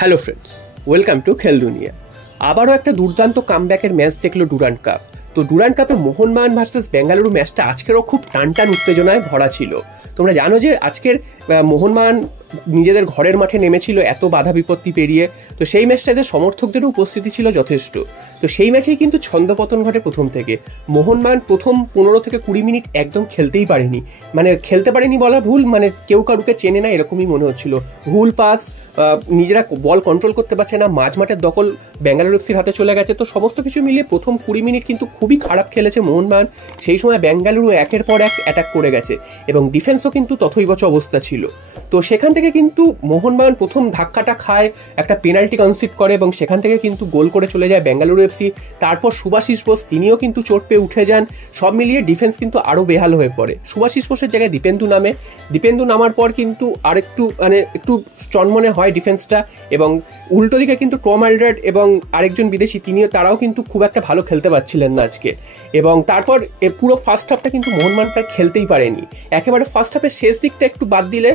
Hello friends, welcome to খেল দুনিয়া। আবারও একটা দুর্দান্ত কামব্যাকের ম্যাচ দেখলো ডুরান্ড কাপ। তো ডুরান্ড কাপে মোহনবাগান ভার্সেস বেঙ্গালুরু ম্যাচটা আজকেরও খুব টান উত্তেজনায় ভরা ছিল। তোমরা জানো যে আজকের মোহনবাগান নিজেদের ঘরের মাঠে নেমেছিল এত বাধা বিপত্তি পেরিয়ে। তো সেই ম্যাচটাতে সমর্থকদেরও উপস্থিতি ছিল যথেষ্ট। তো সেই ম্যাচেই কিন্তু ছন্দপতন ঘটে প্রথম থেকে। মোহনবাগান প্রথম 15 থেকে 20 মিনিট একদম খেলতেই পারেনি, মানে খেলতে পারেনি বলা ভুল, মানে কেউ কারুকে চেনে না এরকমই মনে হচ্ছিল। ভুল পাস, নিজেরা বল কন্ট্রোল করতে পারছে না, মাঝমাঠের দখল বেঙ্গালুরু এফসির হাতে চলে গেছে। তো সমস্ত কিছু মিলিয়ে প্রথম 20 মিনিট কিন্তু খুবই খারাপ খেলেছে মোহনবাগান। সেই সময় বেঙ্গালুরু একের পর এক অ্যাটাক করে গেছে এবং ডিফেন্সও কিন্তু তথৈবচ অবস্থা ছিল। তো সেখান থেকে কিন্তু মোহনবাগান প্রথম ধাক্কাটা খায়, একটা পেনাল্টি কনসিড করে এবং সেখান থেকে কিন্তু গোল করে চলে যায় বেঙ্গালুরু এফসি। তারপর সুভাশিস বোস তিনিও কিন্তু চোট পেয়ে উঠে যান। সব মিলিয়ে ডিফেন্স কিন্তু আরও বেহাল হয়ে পড়ে। সুভাশিস বোসের জায়গায় দীপেন্দু নামার পর কিন্তু একটু চনমনে হয় ডিফেন্সটা। এবং উল্টো দিকে কিন্তু টম অ্যালডারড এবং আরেকজন বিদেশি তারাও কিন্তু খুব একটা ভালো খেলতে পারছিলেন না আজকে। এবং তারপর পুরো ফার্স্ট হাফটা কিন্তু মোহনবাগান প্রায় খেলতেই পারেনি। একেবারে ফার্স্ট হাফের শেষ দিকটা একটু বাদ দিলে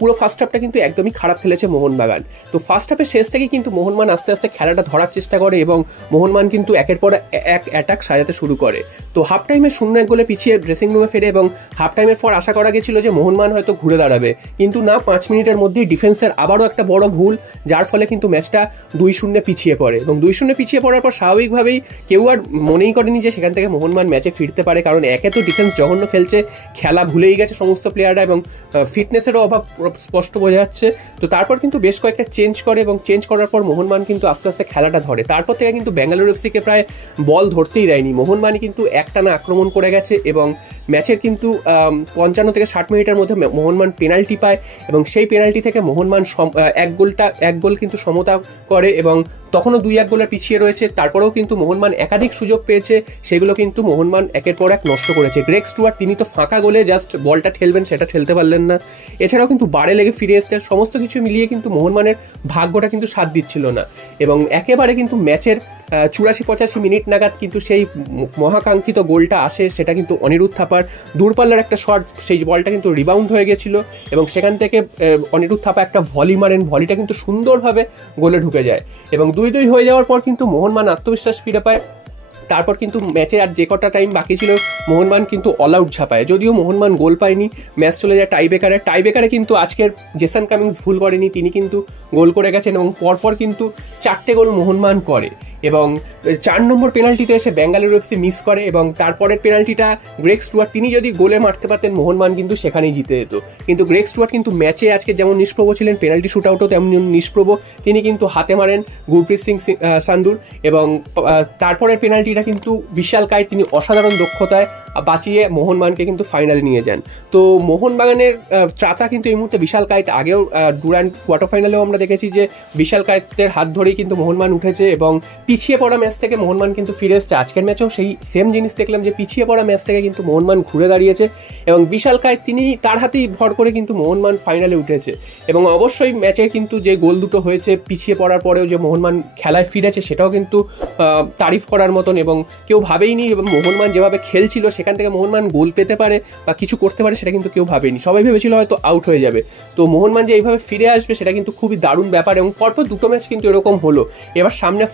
পুরো ফার্স্ট হাফটা কিন্তু একদমই খারাপ খেলেছে মোহনবাগান। তো ফার্স্ট হাফের শেষ থেকে কিন্তু মোহনবাগান আস্তে আস্তে খেলাটা ধরার চেষ্টা করে এবং মোহনবাগান কিন্তু একের পর এক অ্যাটাক সাজাতে শুরু করে। তো হাফ টাইমে 0-1 গোলে পিছিয়ে ড্রেসিং রুমে ফেরে এবং হাফ টাইমের পর আশা করা গেছিল যে মোহনবাগান হয়তো ঘুরে দাঁড়াবে, কিন্তু না, 5 মিনিটের মধ্যেই ডিফেন্সের আবারও একটা বড় ভুল, যার ফলে কিন্তু ম্যাচটা 2-0 পিছিয়ে পড়ে। এবং 2-0 পিছিয়ে পড়ার পর স্বাভাবিকভাবেই কেউ আর মনেই করেনি যে সেখান থেকে মোহনবাগান ম্যাচে ফিরতে পারে, কারণ একে তো ডিফেন্স জঘন্য খেলছে, খেলা ভুলেই গেছে সমস্ত প্লেয়াররা এবং ফিটনেসেরও অভাব স্পষ্ট বোঝা যাচ্ছে। তো তারপর কিন্তু বেশ কয়েকটা চেঞ্জ করে এবং চেঞ্জ করার পর মোহনবাগান কিন্তু আস্তে আস্তে খেলাটা ধরে। তারপর থেকে কিন্তু বেঙ্গালুরু এফসিকে প্রায় বল ধরতেই দেয়নি। মোহনবাগান কিন্তু একটানা আক্রমণ করে গেছে এবং ম্যাচের কিন্তু 55 থেকে 60 মিনিটের মধ্যে মোহনবাগান পেনাল্টি পায় এবং সেই পেনাল্টি থেকে মোহনবাগান এক গোল কিন্তু সমতা করে এবং তখনও 2-1 গোলের পিছিয়ে রয়েছে। তারপরেও কিন্তু মোহনবাগান একাধিক সুযোগ পেয়েছে, সেগুলো কিন্তু মোহনবাগান একের পর এক নষ্ট করেছে। গ্রেগ স্টুয়ার্ট তিনি তো ফাঁকা গোলে জাস্ট বলটা ঠেলবেন, সেটা ঠেলতে পারলেন না। এছাড়াও কিন্তু বারে লেগে ফিরে এসতে সমস্ত কিছু মিলিয়ে কিন্তু মোহনবাগানের ভাগ্যটা কিন্তু সাথ দিচ্ছিল না। এবং একেবারে কিন্তু ম্যাচের 84-85 মিনিট নাগাদ কিন্তু সেই মহাকাঙ্ক্ষিত গোলটা আসে, সেটা কিন্তু অনিরুদ্ধ থাপার দূরপাল্লার একটা শট, সেই বলটা কিন্তু রিবাউন্ড হয়ে গেছিল এবং সেখান থেকে অনিরুদ্ধ থাপা একটা ভলি মারেন, ভলিটা কিন্তু সুন্দরভাবে গোলে ঢুকে যায় এবং 2-2 হয়ে যাওয়ার পর কিন্তু মোহনবাগান আত্মবিশ্বাস ফিরে পায়। তারপর কিন্তু ম্যাচে আর যে কটা টাইম বাকি ছিল মোহনবাগান কিন্তু অল আউট ঝাঁপায়, যদিও মোহনবাগান গোল পায়নি। ম্যাচ চলে যায় টাইব্রেকারে কিন্তু আজকের জেসন কামিংস ভুল করেনি, তিনি কিন্তু গোল করে গেছেন এবং পরপর কিন্তু 4টে গোল মোহনবাগান করে এবং 4 নম্বর পেনাল্টিতে এসে বেঙ্গালুরু এফসি মিস করে এবং তারপরের পেনাল্টিটা গ্রেগ স্টুয়ার্ট তিনি যদি গোলে মারতে পারতেন মোহনবাগান কিন্তু সেখানেই জিতে যেত। কিন্তু গ্রেগ স্টুয়ার্ট কিন্তু ম্যাচে আজকে যেমন নিষ্প্রভ ছিলেন, পেনাল্টি শুট আউটও তেমন নিষ্প্রভ, তিনি কিন্তু হাতে মারেন গুরপ্রীত সিং সান্ধুর এবং তারপরের পেনাল্টিটা কিন্তু বিশাল কায় তিনি অসাধারণ দক্ষতায় বাঁচিয়ে মোহনবাগানকে কিন্তু ফাইনালে নিয়ে যান। তো মোহনবাগানের ত্রাতা কিন্তু এই মুহূর্তে বিশাল কায়েত। আগেও ডুরান্ড কোয়ার্টার ফাইনালেও আমরা দেখেছি যে বিশাল কায়েতের হাত ধরেই কিন্তু মোহনবাগান উঠেছে এবং পিছিয়ে পড়া ম্যাচ থেকে মোহনবাগান কিন্তু ফিরে এসছে। আজকের ম্যাচেও সেই সেম জিনিস দেখলাম যে পিছিয়ে পড়া ম্যাচ থেকে কিন্তু মোহনবাগান ঘুরে দাঁড়িয়েছে এবং বিশাল কায়েত তিনি তার হাতেই ভর করে কিন্তু মোহনবাগান ফাইনালে উঠেছে। এবং অবশ্যই ম্যাচের কিন্তু যে গোল দুটো হয়েছে পিছিয়ে পড়ার পরেও যে মোহনবাগান খেলায় ফিরেছে সেটাও কিন্তু তারিফ করার মতন এবং কেউ ভাবেইনি। এবং মোহনবাগান যেভাবে খেলছিল সেখান থেকে মোহনবাগান গোল পেতে পারে বা কিছু করতে পারে সেটা কিন্তু কেউ ভাবেনি, সবাই ভেবেছিল হয়তো আউট হয়ে যাবে। তো মোহনবাগান যে এইভাবে ফিরে আসবে সেটা কিন্তু খুবই দারুণ ব্যাপার এবং পরপর দুটো ম্যাচ কিন্তু এরকম হলো। এবার সামনে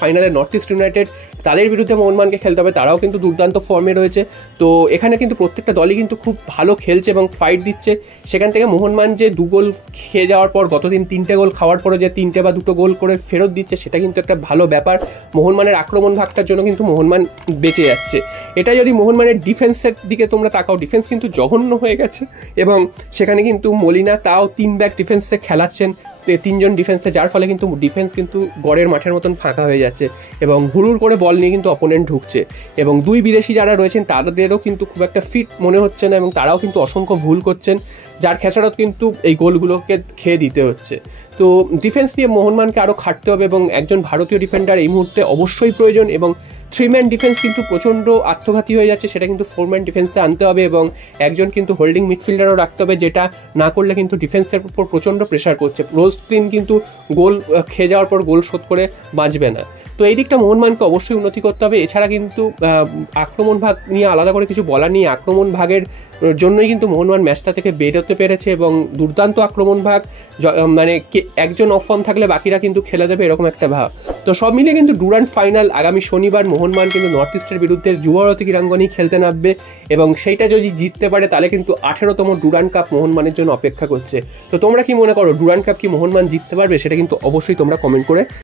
ফাইনালে নর্থ ইস্ট ইউনাইটেড, তাদের বিরুদ্ধে মোহনবাগানকে খেলতে হবে, তারাও কিন্তু দুর্দান্ত ফর্মে রয়েছে। তো এখানে কিন্তু প্রত্যেকটা দলই কিন্তু খুব ভালো খেলছে এবং ফাইট দিচ্ছে। সেখান থেকে মোহনবাগান যে 2 গোল খেয়ে যাওয়ার পর গতদিন 3টে গোল খাওয়ার পরে যে 3টে বা 2টো গোল করে ফেরত দিচ্ছে সেটা কিন্তু একটা ভালো ব্যাপার। মোহনবাগানের আক্রমণ ভাগটার জন্য কিন্তু মোহনবাগান বেঁচে যাচ্ছে। এটা যদি মোহনবাগানের ডিফেন্সের দিকে তোমরা তাকাও, ডিফেন্স কিন্তু জঘন্য হয়ে গেছে এবং সেখানে কিন্তু মলিনা তাও 3 ব্যাক ডিফেন্সে খেলাচ্ছেন, 3 জন ডিফেন্সে, যার ফলে কিন্তু ডিফেন্স কিন্তু গড়ের মাঠের মতন ফাঁকা হয়ে যাচ্ছে এবং হুড়ুর করে বল নিয়ে কিন্তু অপোনেন্ট ঢুকছে এবং 2 বিদেশি যারা রয়েছেন তাদেরও কিন্তু খুব একটা ফিট মনে হচ্ছে না এবং তারাও কিন্তু অসংখ্য ভুল করছেন, যার খেসারত কিন্তু এই গোলগুলোকে খেয়ে দিতে হচ্ছে। তো ডিফেন্স নিয়ে মোহনবাগানকে আরও খাটতে হবে এবং একজন ভারতীয় ডিফেন্ডার এই মুহূর্তে অবশ্যই প্রয়োজন এবং 3-ম্যান ডিফেন্স কিন্তু প্রচণ্ড আত্মঘাতী হয়ে যাচ্ছে, সেটা কিন্তু 4-ম্যান ডিফেন্সে আনতে হবে এবং একজন কিন্তু হোল্ডিং মিডফিল্ডারও রাখতে হবে, যেটা না করলে কিন্তু ডিফেন্সের উপর প্রচণ্ড প্রেশার করছে। রোজ দিন কিন্তু গোল খেয়ে যাওয়ার পর গোল শোধ করে বাঁচবে না। তো এই দিকটা মোহনবাগানকে অবশ্যই উন্নতি করতে হবে। এছাড়া কিন্তু আক্রমণ ভাগ নিয়ে আলাদা করে কিছু বলার নেই। আক্রমণ ভাগের জন্যই কিন্তু মোহনবাগান ম্যাচটা থেকে বেরোতে পেরেছে এবং দুর্দান্ত আক্রমণ ভাগ, মানে একজন অফ ফর্ম থাকলে বাকিরা কিন্তু খেলে দেবে এরকম একটা ভাব। তো সব মিলিয়ে কিন্তু ডুরান্ট ফাইনাল আগামী শনিবার মোহনবাগান কিন্তু নর্থ ইস্টের বিরুদ্ধে যুবভারতী ক্রীড়াঙ্গনেই খেলতে নামবে এবং সেইটা যদি জিততে পারে তাহলে কিন্তু 18তম ডুরান্ট কাপ মোহনবাগানের জন্য অপেক্ষা করছে। তো তোমরা কি মনে করো, ডুরান্ট কাপ কি মোহনবাগান জিততে পারবে? সেটা কিন্তু অবশ্যই তোমরা কমেন্ট করে